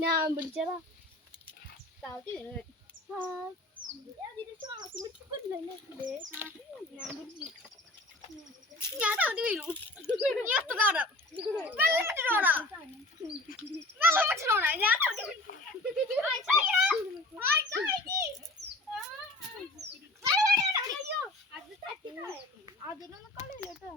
ഞാൻ പിടിച്ചതാ ഞാൻ തവതി വീണു നീ എത്രടാ വെള്ളം വെച്ചിട്ടോടാ ഞാൻ അതിനൊന്നും കളിയില്ല കേട്ടോ